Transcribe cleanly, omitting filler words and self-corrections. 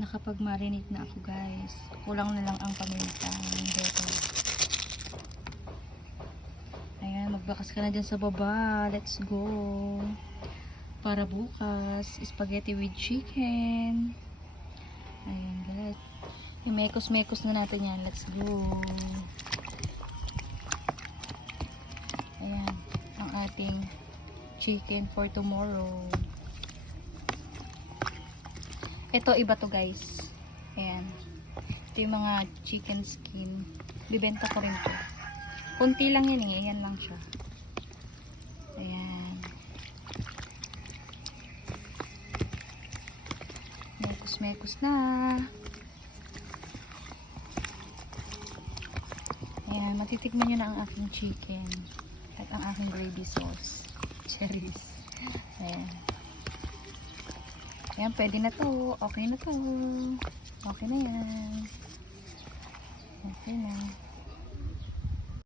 Nakapag-marinate na ako, guys. Kulang na lang ang paminta ng buto. Ayan, magbakas ka na dyan sa baba. Let's go. Para bukas, spaghetti with chicken. Ayan, guys. I-mekos-mekos na natin yan. Let's go. Ayan, ang ating chicken for tomorrow. Ito, iba to, guys. Ayan. Ito yung mga chicken skin. Bibenta ko rin to. Kunti lang yan eh. Ayan lang siya. Ayan. Mekos-mekos na. Ayan. Matitikman nyo na ang aking chicken. At ang aking gravy sauce. Cherries. Ayan. Ayan, pwede na to. Okay na to. Okay na yan. Okay na.